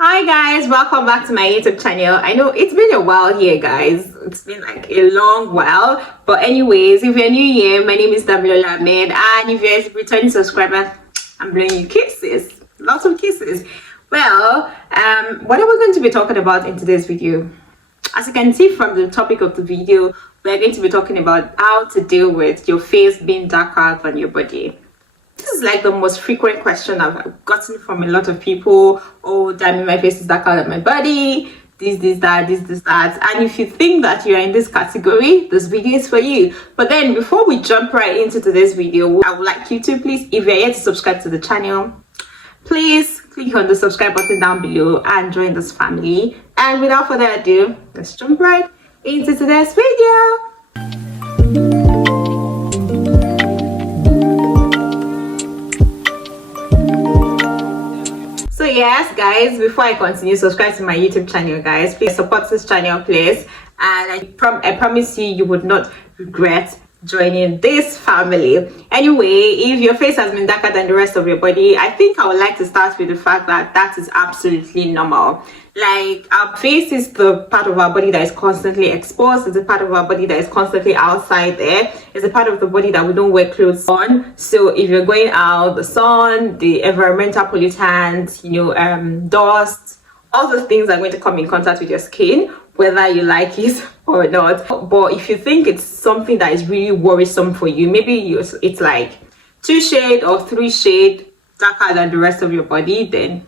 Hi guys, welcome back to my YouTube channel. I know it's been a while here guys, it's been like a long while, but anyways, if you're new here, my name is Damilola Ahmed, and if you're a returning subscriber, I'm blowing you kisses, lots of kisses. Well, what are we going to be talking about in today's video? As you can see from the topic of the video, we're going to be talking about how to deal with your face being darker than your body. This is like the most frequent question I've gotten from a lot of people. Oh, damn, my face is darker than my body. This, that. And if you think that you are in this category, this video is for you. But then before we jump right into today's video, I would like you to please, if you're yet to subscribe to the channel, please click on the subscribe button down below and join this family. And without further ado, let's jump right into today's video. So yes guys, before I continue, subscribe to my YouTube channel guys. Please support this channel please, and I promise you would not regret joining this family. Anyway, if your face has been darker than the rest of your body, I think I would like to start with the fact that that is absolutely normal. Like, our face is the part of our body that is constantly exposed. It's a part of our body that is constantly outside there. It's a part of the body that we don't wear clothes on. So if you're going out, the sun, the environmental pollutants, dust, all those things are going to come in contact with your skin, whether you like it or not. But if you think it's something that is really worrisome for you, maybe it's like 2 shades or 3 shades darker than the rest of your body, then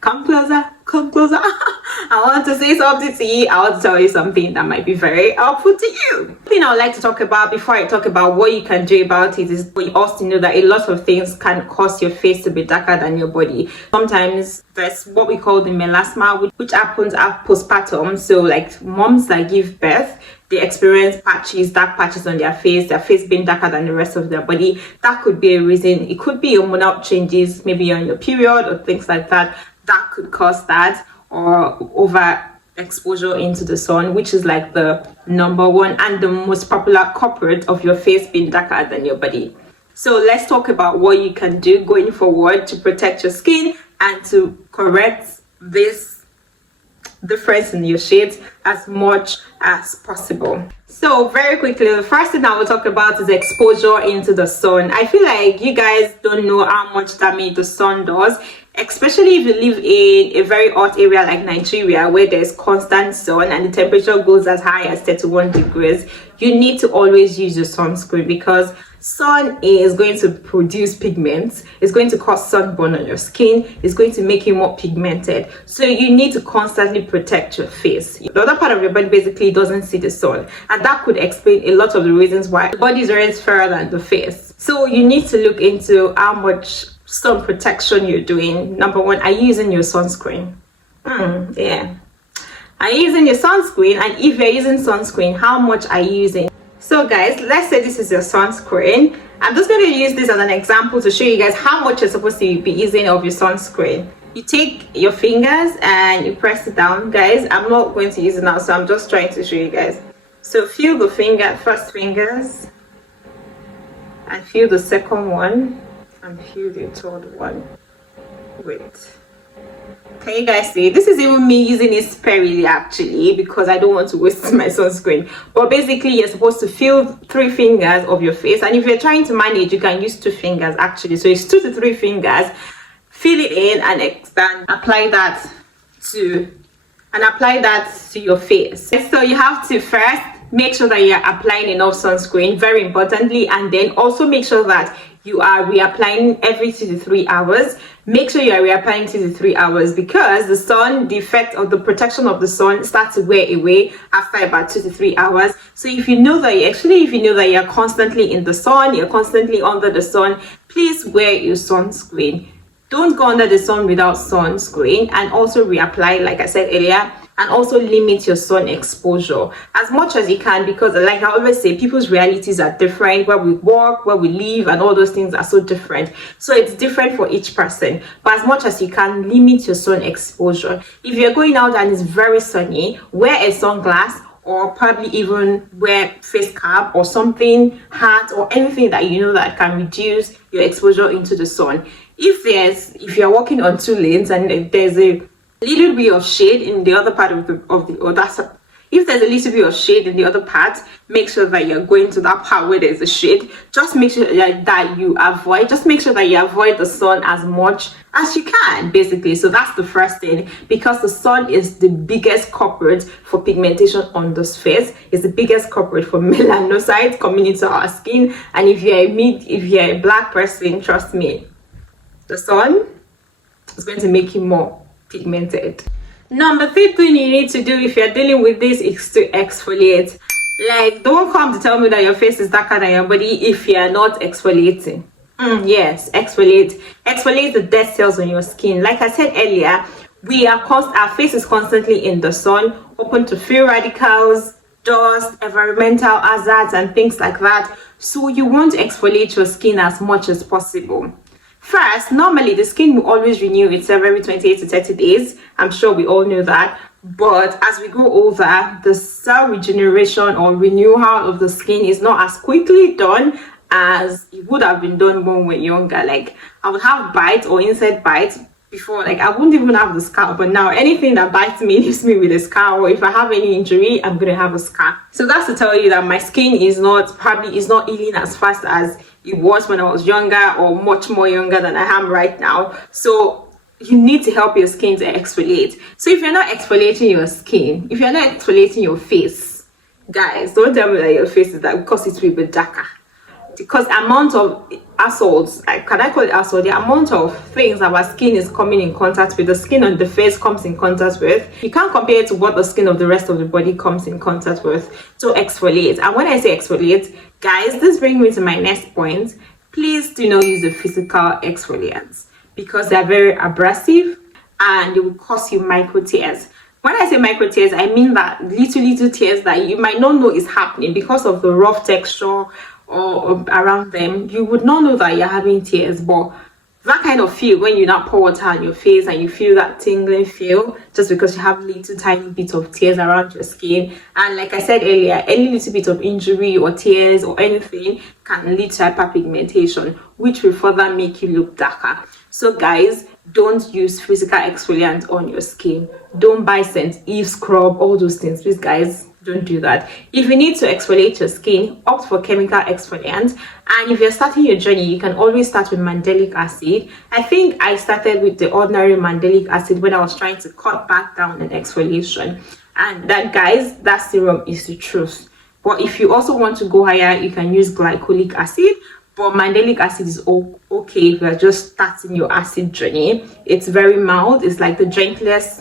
come closer. I want to say something to you. I want to tell you something that might be very helpful to you. The thing I would like to talk about before I talk about what you can do about it is for you also know that a lot of things can cause your face to be darker than your body. Sometimes there's what we call the melasma, which happens postpartum. So like moms that give birth, they experience dark patches on their face being darker than the rest of their body. That could be a reason. It could be hormonal changes, maybe on your period or things like that. That could cause that, or over exposure into the sun, which is like the number one and the most popular culprit of your face being darker than your body. So let's talk about what you can do going forward to protect your skin and to correct this difference in your shades as much as possible. So very quickly, the first thing I will talk about is exposure into the sun. I feel like you guys don't know how much damage the sun does, especially if you live in a very hot area like Nigeria, where there's constant sun and the temperature goes as high as 31 degrees. You need to always use your sunscreen, because sun is going to produce pigments. It's going to cause sunburn on your skin. It's going to make you more pigmented. So you need to constantly protect your face. The other part of your body basically doesn't see the sun, and that could explain a lot of the reasons why the body is always fairer than the face. So you need to look into how much sun protection you're doing. Number one, are you using your sunscreen? Yeah. Are you using your sunscreen? And if you're using sunscreen, how much are you using? So guys, let's say this is your sunscreen. I'm just going to use this as an example to show you guys how much you're supposed to be using of your sunscreen. You take your fingers and you press it down. Guys, I'm not going to use it now, so I'm just trying to show you guys. So feel the first fingers, and feel the second one, and feel the third one. Wait, can you guys see? This is even me using it sparingly actually, because I don't want to waste my sunscreen. But basically, you're supposed to feel 3 fingers of your face, and if you're trying to manage, you can use 2 fingers actually. So it's 2 to 3 fingers. Fill it in and apply that to your face. So you have to first make sure that you're applying enough sunscreen, very importantly, and then also make sure that you are reapplying every 2 to 3 hours. Make sure you are reapplying 2 to 3 hours, because the sun, the effect of the protection of the sun starts to wear away after about 2 to 3 hours. So if you know that you're constantly in the sun, you're constantly under the sun, please wear your sunscreen. Don't go under the sun without sunscreen, and also reapply, like I said earlier, and also limit your sun exposure as much as you can, because like I always say, people's realities are different. Where we work, where we live, and all those things are so different. So it's different for each person. But as much as you can, limit your sun exposure. If you're going out and it's very sunny, wear a sunglass, or probably even wear face cap or something, hat or anything that you know that can reduce your exposure into the sun. If you're walking on 2 lanes and there's a a little bit of shade in the other part of the or that's if there's a little bit of shade in the other part, make sure that you're going to that part where there's a shade. Just make sure that you avoid, just make sure that you avoid the sun as much as you can, basically. So that's the first thing, because the sun is the biggest culprit for pigmentation on the face. It's the biggest culprit for melanocytes coming into our skin. And if you're a black person, trust me, the sun is going to make you more pigmented. Number 3 thing you need to do if you're dealing with this is to exfoliate. Like, don't come to tell me that your face is darker than your body if you're not exfoliating. Yes, exfoliate. Exfoliate the dead cells on your skin. Like I said earlier, our face is constantly in the sun, open to free radicals, dust, environmental hazards, and things like that. So you want to exfoliate your skin as much as possible. First, normally the skin will always renew itself every 28 to 30 days. I'm sure we all know that. But as we grow older, the cell regeneration or renewal of the skin is not as quickly done as it would have been done when we were younger. Like, I would have bites or insect bites before. Like, I wouldn't even have the scar, but now anything that bites me leaves me with a scar, or if I have any injury, I'm gonna have a scar. So that's to tell you that my skin is not healing as fast as it was when I was younger, or much more younger than I am right now. So you need to help your skin to exfoliate. So if you're not exfoliating your skin, if you're not exfoliating your face, guys, don't tell me that your face is dark, because it will be darker. Because amount of acids, can I call it acid? The amount of things our skin is coming in contact with, the skin on the face comes in contact with, you can't compare it to what the skin of the rest of the body comes in contact with. So exfoliate. And when I say exfoliate, guys, this brings me to my next point. Please do not use the physical exfoliants, because they're very abrasive and it will cause you micro tears. When I say micro tears, I mean that little tears that you might not know is happening because of the rough texture or around them. You would not know that you're having tears, but that kind of feel when you not pour water on your face and you feel that tingling feel just because you have little tiny bits of tears around your skin. And like I said earlier, any little bit of injury or tears or anything can lead to hyperpigmentation, which will further make you look darker. So guys, don't use physical exfoliant on your skin. Don't buy scent, Eve scrub, all those things. Please guys, don't do that. If you need to exfoliate your skin, opt for chemical exfoliant. And if you're starting your journey, you can always start with mandelic acid. I think I started with the ordinary mandelic acid when I was trying to cut back down on exfoliation. And that, guys, that serum is the truth. But if you also want to go higher, you can use glycolic acid. But mandelic acid is okay if you're just starting your acid journey. It's very mild. It's like the gentlest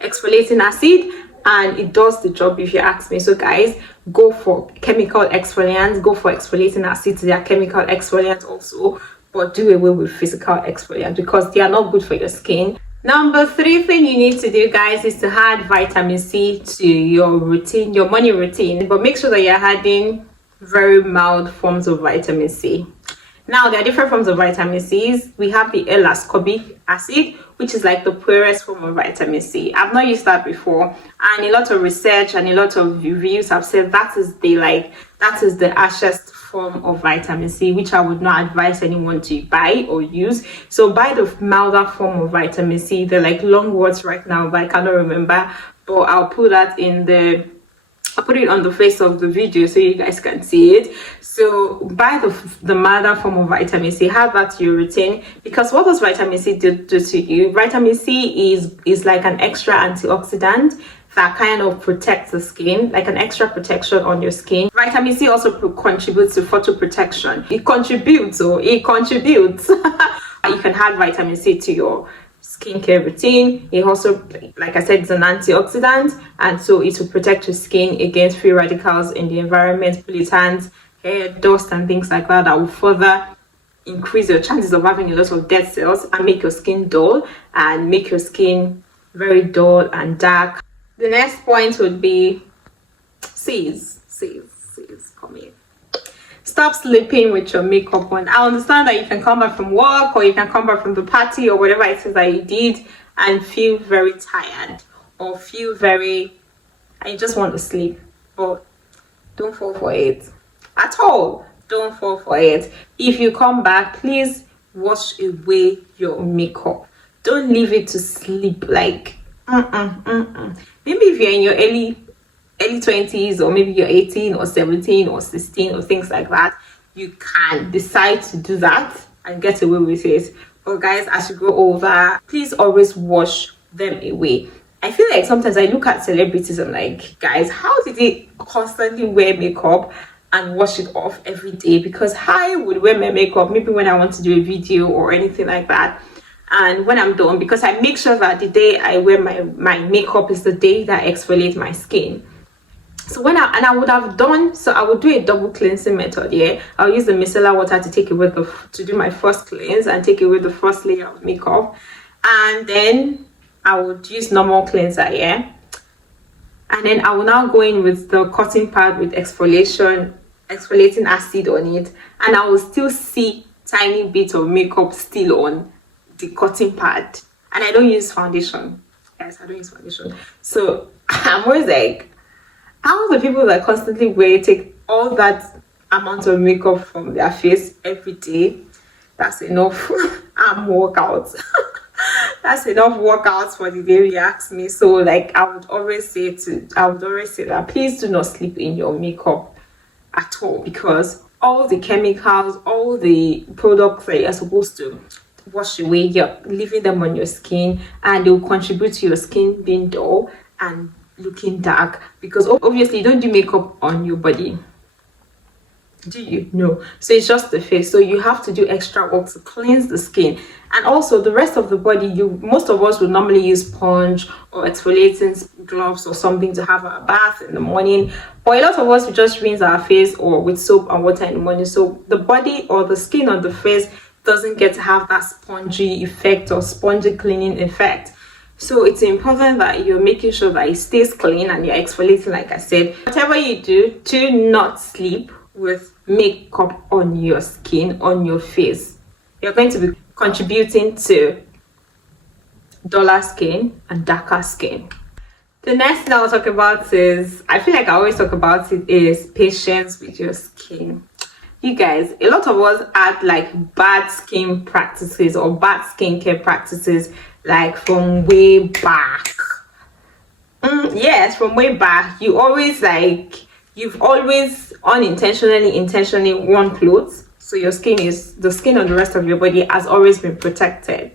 exfoliating acid, and it does the job if you ask me. So guys, go for chemical exfoliants, go for exfoliating acids. They are chemical exfoliants also, but do away with physical exfoliants because they are not good for your skin. Number 3 thing you need to do, guys, is to add vitamin C to your routine, your morning routine. But make sure that you're adding very mild forms of vitamin C. Now, there are different forms of vitamin C's. We have the L-ascorbic acid, which is like the purest form of vitamin C. I've not used that before, and a lot of research and a lot of reviews have said that is the harshest form of vitamin C, which I would not advise anyone to buy or use. So buy the milder form of vitamin C. They're like long words right now, but I cannot remember. But I'll put that I'll put it on the face of the video so you guys can see it. So buy the milder form of vitamin C, have that to your routine, because what does vitamin C do to you? Vitamin C is like an extra antioxidant that kind of protects the skin, like an extra protection on your skin. Vitamin C also contributes to photoprotection. It contributes. You can add vitamin C to your skincare routine. It also, like I said, it's an antioxidant, and so it will protect your skin against free radicals in the environment, pollutants, hair, dust, and things like that will further increase your chances of having a lot of dead cells and make your skin dull and make your skin very dull and dark. The next point would be C's. Come here. Stop sleeping with your makeup on. I understand that you can come back from work, or you can come back from the party, or whatever it is that you did, and feel very tired, or and you just want to sleep. But don't fall for it at all. Don't fall for it. If you come back, please wash away your makeup. don't leave it to sleep. Like maybe if you're in your early 20s, or maybe you're 18 or 17 or 16 or things like that, you can decide to do that and get away with it. But guys, as you grow older, please always wash them away. I feel like sometimes I look at celebrities and like, guys, how did they constantly wear makeup and wash it off every day? Because I would wear my makeup maybe when I want to do a video or anything like that, and when I'm done, because I make sure that the day I wear my makeup is the day that I exfoliate my skin. So I would have done, so I would do a double cleansing method. Yeah, I'll use the micellar water to take away to do my first cleanse and take away the first layer of makeup, and then I would use normal cleanser. Yeah, and then I will now go in with the cotton pad with exfoliating acid on it, and I will still see tiny bits of makeup still on the cotton pad. And I don't use foundation, guys. I don't use foundation. So I'm always like, how the people that constantly take all that amount of makeup from their face every day? That's enough. I'm workouts. That's enough workouts for the day, you ask me. So like I would always say that please do not sleep in your makeup at all, because all the chemicals, all the products that you're supposed to wash away, you're leaving them on your skin, and they will contribute to your skin being dull and looking dark. Because obviously you don't do makeup on your body, do you? No. So it's just the face, so you have to do extra work to cleanse the skin. And also the rest of the body, most of us would normally use sponge or exfoliating gloves or something to have a bath in the morning, but a lot of us, we just rinse our face or with soap and water in the morning. So the body or the skin on the face doesn't get to have that spongy effect or spongy cleaning effect. So it's important that you're making sure that it stays clean and you're exfoliating. Like I said, whatever you do not sleep with makeup on your skin, on your face. You're going to be contributing to duller skin and darker skin. The next thing I'll talk about is, I feel like I always talk about it, is patience with your skin. You guys, a lot of us add like bad skin practices or bad skincare practices, like from way back. Yes, from way back. You've always intentionally worn clothes, so the skin on the rest of your body has always been protected.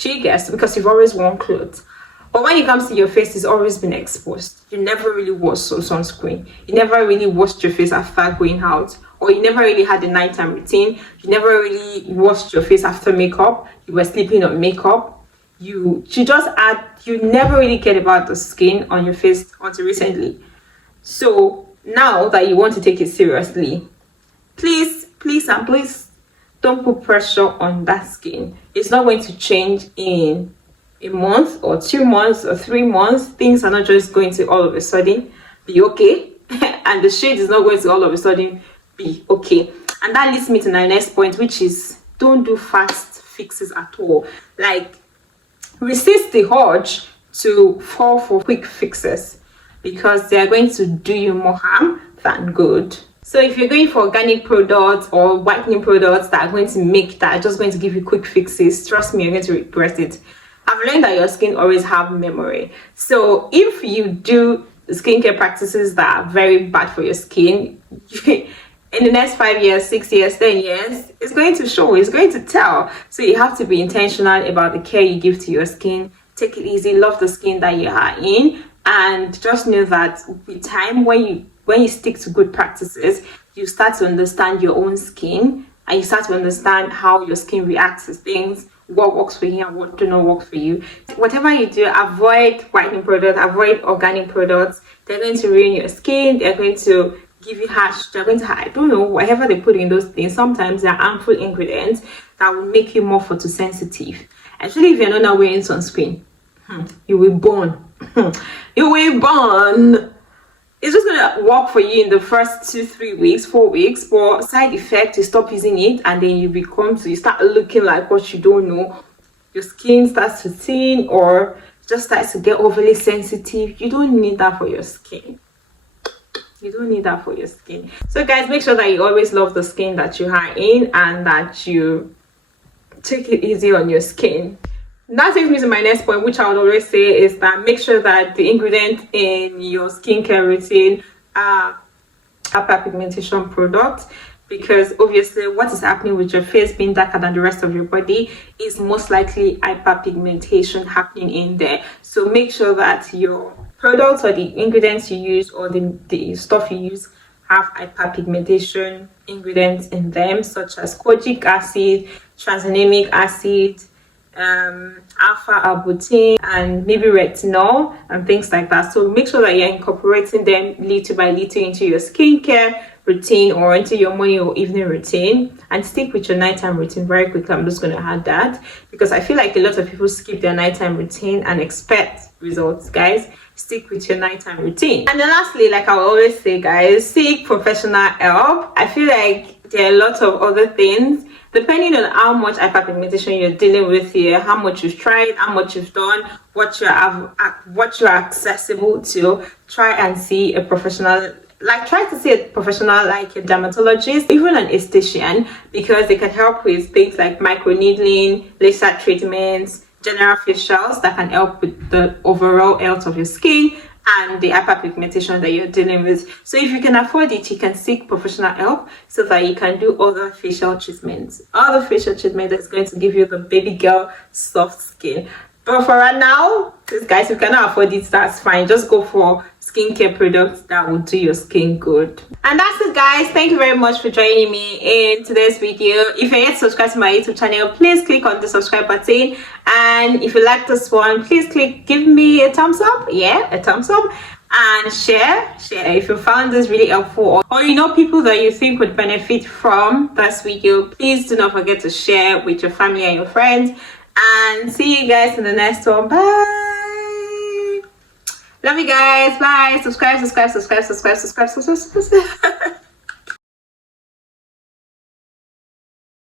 You guess, because you've always worn clothes. But when it comes to your face, it's always been exposed. You never really washed sunscreen. You never really washed your face after going out, or you never really had a nighttime routine. You never really washed your face after makeup. You were sleeping on makeup. You never really cared about the skin on your face until recently. So now that you want to take it seriously, please don't put pressure on that skin. It's not going to change in a month or 2 months or 3 months. Things are not just going to all of a sudden be okay. And the shade is not going to all of a sudden be okay. And that leads me to my next point, which is, don't do fast fixes at all. Like, resist the urge to fall for quick fixes, because they are going to do you more harm than good. So if you're going for organic products or whitening products that are just going to give you quick fixes, trust me, you're going to regret it. I've learned that your skin always have memory. So if you do skincare practices that are very bad for your skin, in the next 5 years, 6 years, 10 years, it's going to show, it's going to tell. So you have to be intentional about the care you give to your skin. Take it easy, love the skin that you are in, and just know that with time, when you stick to good practices, you start to understand your own skin, and you start to understand how your skin reacts to things, what works for you and what do not work for you. Whatever you do, avoid whitening products, avoid organic products. They're going to ruin your skin. They're going to give you I don't know, whatever they put in those things. Sometimes they're harmful ingredients that will make you more photosensitive. Actually, if you're not wearing sunscreen, you will burn. You will burn. It's just gonna work for you in the first 2, 3 weeks, 4 weeks, but side effect, you stop using it, and then you start looking like what you don't know. Your skin starts to thin or just starts to get overly sensitive. You don't need that for your skin. You don't need that for your skin. So guys, make sure that you always love the skin that you are in, and that you take it easy on your skin. That takes me to my next point, which I would always say is that make sure that the ingredients in your skincare routine are hyperpigmentation products, because obviously what is happening with your face being darker than the rest of your body is most likely hyperpigmentation happening in there. So make sure that your products or the ingredients you use or the stuff you use have hyperpigmentation ingredients in them, such as kojic acid, tranexamic acid, alpha arbutin, and maybe retinol and things like that. So make sure that you're incorporating them little by little into your skincare routine or into your morning or evening routine, and stick with your nighttime routine very quickly. I'm just going to add that because I feel like a lot of people skip their nighttime routine and expect results. Guys, stick with your nighttime routine. And then lastly, like I always say, guys, seek professional help. I feel like there are lots of other things depending on how much hyperpigmentation you're dealing with here, how much you've tried, how much you've done, what you're accessible to. Try and see a professional, try to see a professional like a dermatologist, even an esthetician, because they can help with things like microneedling, laser treatments, general facials that can help with the overall health of your skin and the hyperpigmentation that you're dealing with. So if you can afford it, you can seek professional help so that you can do other facial treatments. Other facial treatment that's going to give you the baby girl soft skin. But for right now, guys, if you cannot afford it, that's fine. Just go for skincare products that will do your skin good. And that's it, guys. Thank you very much for joining me in today's video. If you're yet to subscribe to my YouTube channel, please click on the subscribe button. And if you like this one, please give me a thumbs up. Yeah, a thumbs up. And share if you found this really helpful, or you know people that you think would benefit from this video. Please do not forget to share with your family and your friends. And see you guys in the next one. Bye. Love you guys. Bye. Subscribe.